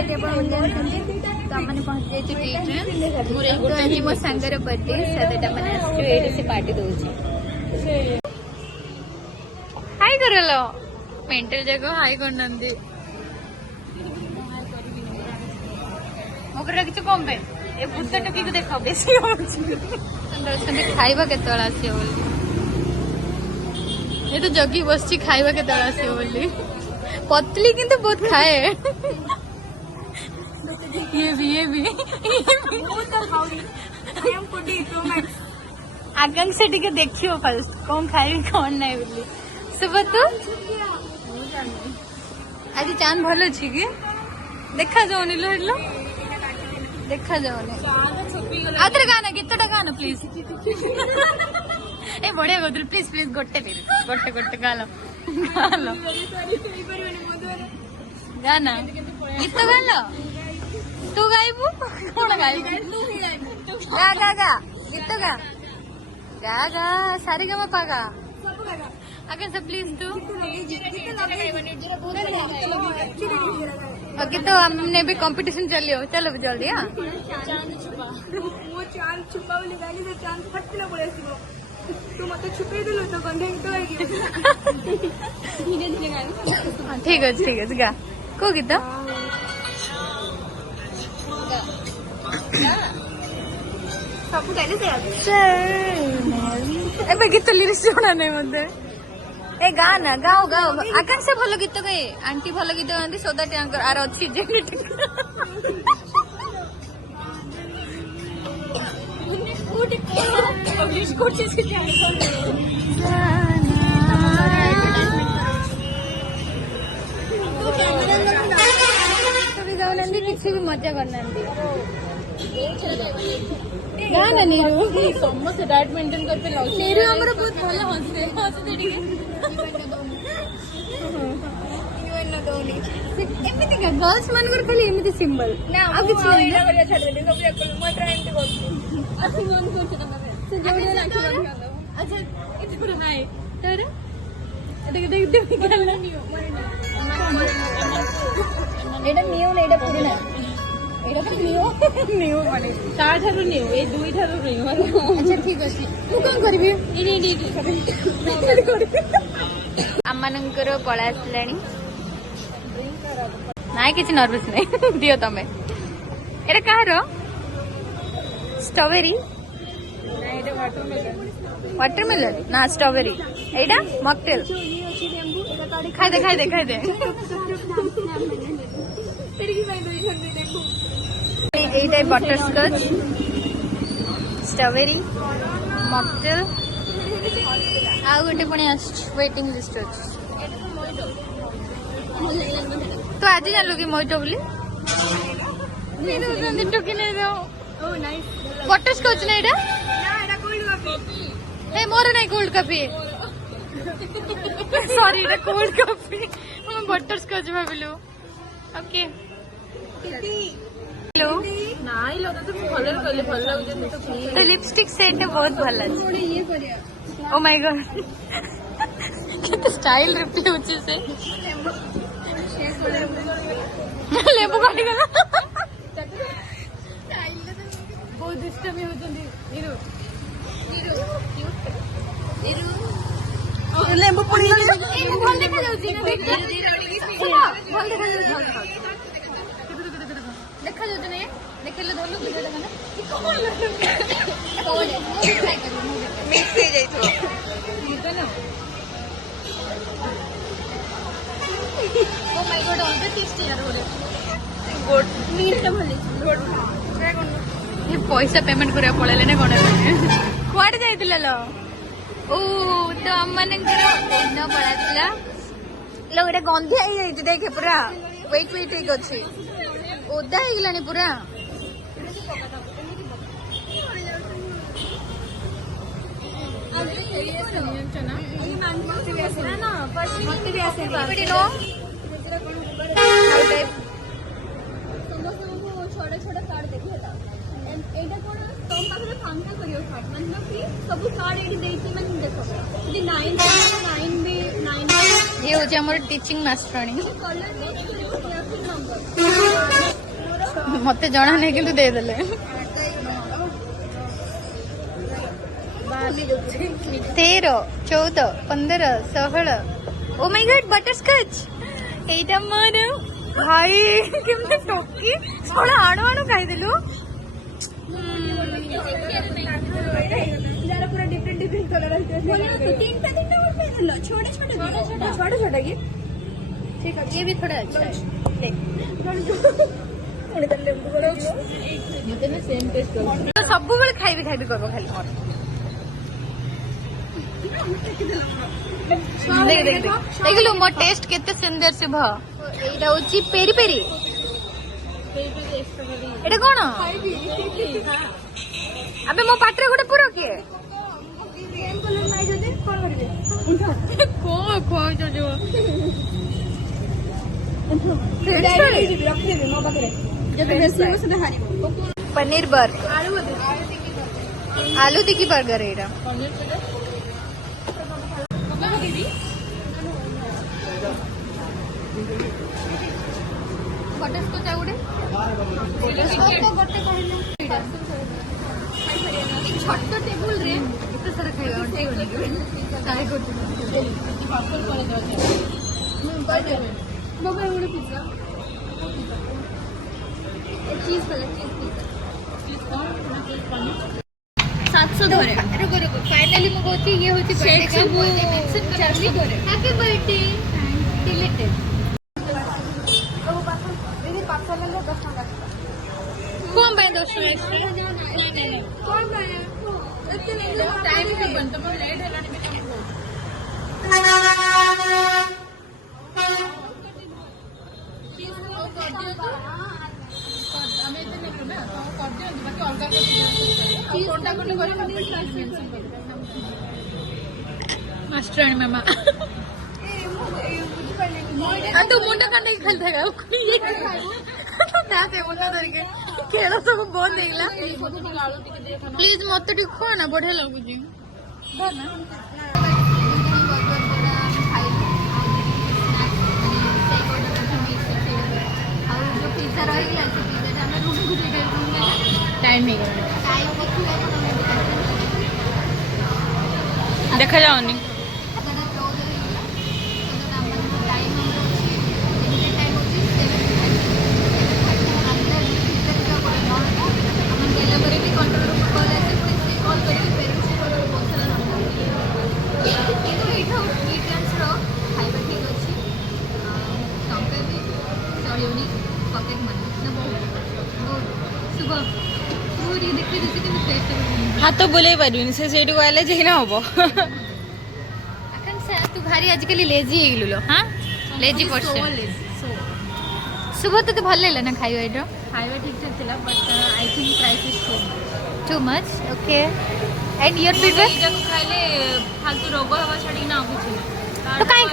जैसे अपन जानते तो हमने पहुंच जाए ट्रेन तो आज मो सांगर बर्थडे सादा मैंने आसो से पार्टी दउची हाय करलो मेंटल जगह हाय करनंदी मोकर किछ कम पे ए भूत टकी को देखो बेसी होछि खाइबा केतळ आसी बोली ये तो जगी बसची खाइबा केतळ आसी बोली पतली किंतु बहुत खाए ये भी आकांक्षा टिके देखियो फर्स्ट कौन खाई कौन नहीं बोली सुबह तो आज चांद भल अच्छी कि देखा जाऊनी लो देखा जाऊनी आधे गाना गीतटा गाना प्लीज ए बढ़िया गदुल प्लीज प्लीज गोटे गालो गाना गीत गालो तू गाइबू कौन गाइबू गा गीत गा सारी गा मपा गा आगे सब प्लीज तू ओके तो हमने भी कंपटीशन चलियो चलो जल्दी हाँ चांद छुपा गाली तो चांद फटना पड़े तू मत छुपे दिलो तो गंधे धीरे धीरे ठीक है गा को गीत सब गाली ए गीत लिरिक्स जଣା नहीं मते ए गाना गाओ आकांक्षा भल गीत गाए आंटी भल गीत गाती सोदा टैंकर आर अच्छी जेनेटिक किसी भी मजा करना गाना नीरू समस्त डाइट मेंटेन करके नीरू हमर बहुत भल हंसते एमती का गर्ल्स मानकर खाली एमती सिंबल ना आ किछ नहीं ना करिया छाड़ दे सब एक मत एंटी करछु असि मन करछु तमरे से जोड़े राखी बंद अच्छा इते पूरा नाइ तर देख गल्ला नियो एटा नियो ना एटा पूरी ना एटा तो नियो माने ताठारु नियो ए दुई ठारु नियो अच्छा ठीक अछि तू कोन करबी इनी आमनकर पळा आसलाणी नाइ किछ नर्वस नहीं दियो तमे एटा कहारो स्ट्रॉबेरी ना एटा वाटरमेलन ना स्ट्रॉबेरी एटा मॉकटेल खाई दे एटा बटरस्कॉच स्ट्रॉबेरी मॉकटेल आ गोटे पुणी वेटिंग लिस्ट अच्छी तो आज जानलु कि मोइटो बोली टोकी नहीं दो बटरस्कॉच ना एटा ए मोर नहीं कोल्ड कॉफी सॉरी एटा कोल्ड कॉफी हम बटरस्कॉच भाबिलु ओके हेलो नाइ लगा तो भले कहले भल लागु तो लिपस्टिक सेट बहुत भल अछि ये करिया ओ माय गॉड कितना स्टाइल रिप्ले से लेबू काटी गला बहुत डिस्टर्ब होचंदी नीरू लेबू पड़ी गला भल देखा जाउची ना भल देखा जाउची नहीं देखले धरलु वीडियो देखा ना मिक्स हो जाइथो oh my god all the tasty यार बोले गुड मीट भले गुड ये पैसा पेमेंट करिया पळेले ने कोन कुआडे जाइतिला लो ओ तो अम्मानकर न पळातला लो एटा गंधी आई जाइति देखे पूरा वेट एक अछि ओदा हे गलानी पूरा छोटा छोटा कार्ड देखिए एटा कोन तम पाखरे फांका करियो कार्ड मतलब कि सब कार्ड एटी देइछि मन देखो यदि 9 भी 9 ये हो जे हमर टीचिंग मास्टरनी कलर चेंज करियो या फिर नंबर मत जना नहीं कि दे देले 13 14 15 16 oh my God butterscotch एटा मोर भाई केमते टोकी थोड़ा आणु आणु खाई देलु पूरा डिफरेंट कलर तीनटा छोटे छोटे की ठीक है ये भी थोड़ा अच्छा है तो सब बेले खाइबी खाइबी करबो खाली मोर देख देख देखलु मो टेस्ट केते सुंदर से भ एटा होची पेरी पेरी एटा कोन अबे मो पाटरे गोटे पुरो के को को जो पनीर बर्गर आलू टिक्की बर्गर एटा बटर स्कॉच आउडे छोट टेबुल रे एते सारा खाइबा अंटे गनी काय करते पार्सल करे दो बाबा एवढे पिझ्झा चीज पिज्जा 700 धरे रुको रुको फाइनली मु कहती ये होची शेक सब हैप्पी बर्थडे डिलीटेड कौन बाय 200 एक्स्ट्रा कौन बाय टाइम पे बन तुम लेट हैलानी बिना मास्टर मामा तू मुंडा खाने की खेलता है मुंडा धरिके खेल सब बहुत देखला प्लीज मत खुआ ना बढ़िया लगुच टाइम देखा जाओनी हाँ तो बुले पारिनी से सेठी कहले जे ना हबो तू भारी आजकल लेजी हेगलुलो हां लेजी पर्सन सुबह तो भल लागला ना खाइबा एटा खाइबा ठीक ठाक थिला but I think price is too much okay and your feedback जाको खाइले फालतू रोग हवा छडी ना कुछ तो काई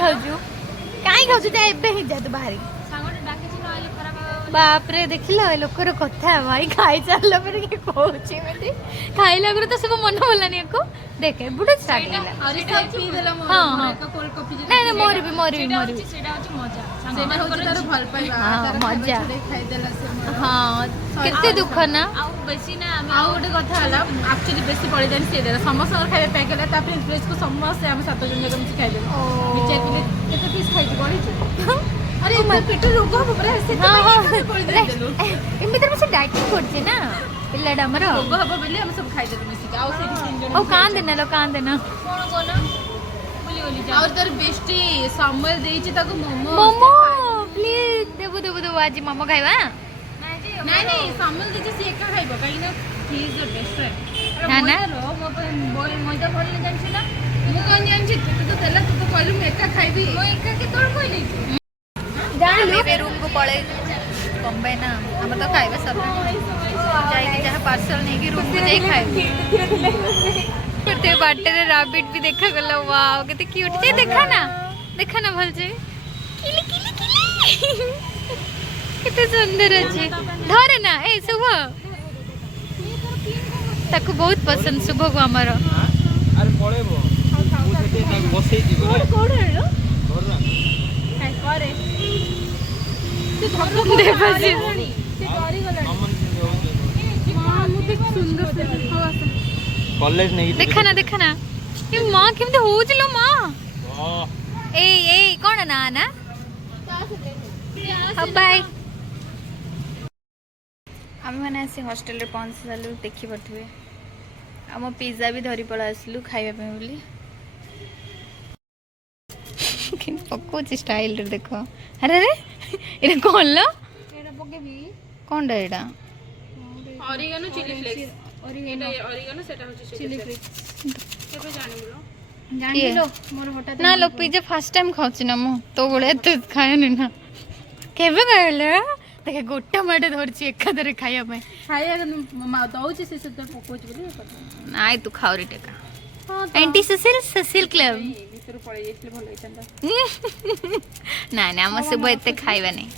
खाऊ ते एबे ही जा तू भारी सांगोटे डाके छी नले खराब बाप रे देखिला लोकर कथा भाई खाई चलला पर के कहूची मेती खाइला गुरु तो सब मन होलानी को देखे बुढ़ा स्टार्ट होला अरे सब पी देला मोर एक कोल्ड कॉफी जे नहीं मोर भी सेटा होची मजा सेटा होची तार भल पाइबा तार मजा खाइ देला से हां केते दुख ना आ बेसी ना हम आ गोटे कथा होला एक्चुअली बेसी पड़ी जानी से देला समस्त खाइबे पैक होला ता प्रिंस को समस्त हम 7 जन जक मिस खाइ देला विचार के केते पीस खाइ बड़ी अरे पेट रोग हो पूरा ऐसे तो कर देलु इन भीतर में से डाइटिंग करछे ना पिल्लाडा हमर रोग हो बेले हम सब खाइ देलु मिसी आउ से 3 जन ओ कान देना कोन कोन बोली बोली जा और तर बेस्टी समर देछि ताको मोमो प्लीज देबो आज मोमो खाइबा नहीं समर देछि से एका खाइबो काई ना he is the best friend ना ना मो तो भल नहीं जानछि ना मु कान जानछि तू तो देला तू तो कहलु मैं एका खाइबी मो एका के तोर कहली जान ले रूम को पळे बॉम्बे ना हम तो खाइबा सब जाई के जहां पार्सल नहीं की रूम पे जाई खाए ते बाटे रे रैबिट भी देखा गला वाओ केते क्यूट छे देखा ना भल जे किली किली किली केते सुंदर अछि धरे ना ए शुभ ताको बहुत पसंद शुभ को हमर अरे पळेबो बसई दिबो कोड हेलो करे से धरु दे बसी से करी सुंदर से कॉलेज नहीं देखा ना ये माँ केमती होउछ लो माँ ए कौन ना ना बाय आम मैंने आसी हॉस्टेल रे पहुँच सारू देखी पड़े आम पिज्जा भी धरी पड़ा आसलु खाइबा पे बोली पकाउछ स्टाइल रे देख अरे अरे ये कौन लो एटा पकेबी कौन एटा ऑरिगेनो चिली फ्लेक्स ऑरिगेनो सेटा होची चिली फ्लेक्स केबे जाने बोलो जानि लो मोर हटा ना लो पिज्जा फर्स्ट टाइम खाउछ ना मु तो गोळे तो खायनी ना केबे खाइले देखे गोटा माटे धरछि एकादरे खाइया पे खाइया दउछि से सब पकोच बोली नाइ तू खाओ रे टेका एंटी ससिल क्लब भितर पळे जेतले भलो होइतंदा ना ना हम सब एते खाइबा नहीं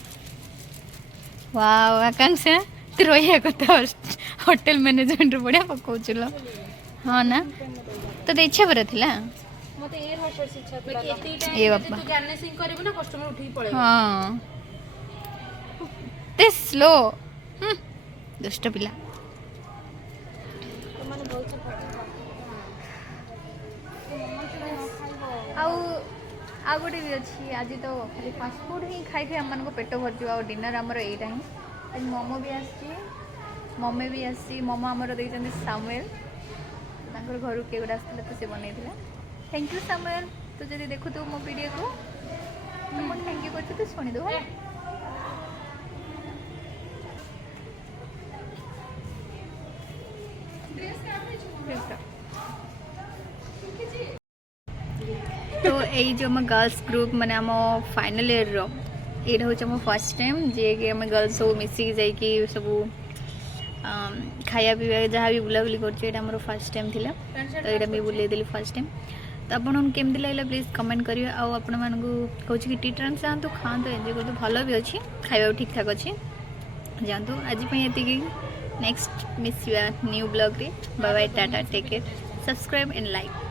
वाओ आकांक्षा तू रोइया कथा होटल मैनेजमेंट रे बढ़िया पकाउछलो हां ना तो इच्छा बरा थिला मते एयर होस्टेस इच्छा थिला एती ए टाइम बाबा तू गार्निशिंग करबो ना कस्टमर उठी पळे हां ते स्लो दुष्ट पिला माने बहुत आ गोटे भी अच्छी आज तो खाली फास्ट फूड ही खाई खाई आम पेट भरज आ डिनर आमर यहीटा ही आज मोमो भी आसी मम्मी भी आसी मोमो आमर देखते सामुएल घर किए गोटे आसला तो सी बनई थैंक यू सामुएल तू जब देखु तू मो वीडियो को मुझे थैंक यू कर तू शुणी दे तो यही जो आम गर्ल्स ग्रुप माने आम फाइनल इयर रो ये हूँ आम फर्स्ट टाइम जे कि आम गर्ल्स सब मिसिक जाइए सब खाया पीवा जहाँ भी बुलाबुली कर फर्स्ट टाइम थिला तो यहाँ भी बुले देली फर्स्ट टाइम तो आपन केमती लगे प्लीज कमेंट करेंगे आपण मानू कहूँ कि टी ट्रांस जातु खातु एंजय करते भल भी अच्छी खावा ठीक ठाक अच्छी जातु आज ये नेक्स्ट मिस न्यू ब्लॉग रे bye bye tata take care subscribe and like